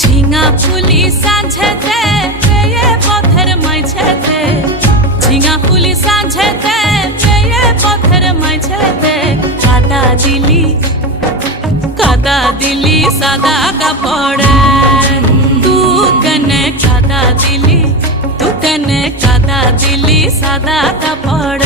ঝিঙা ফুলি সাঁঝেতে পেয়ে পথের মাঝেতে, ঝিঙা ফুলি সাঁঝেতে পেয়ে পথের মাঝেতে, কাদা দিলি সাদা কাপড়ে, তু কনে কাদা দিলি সাদা কাপড়।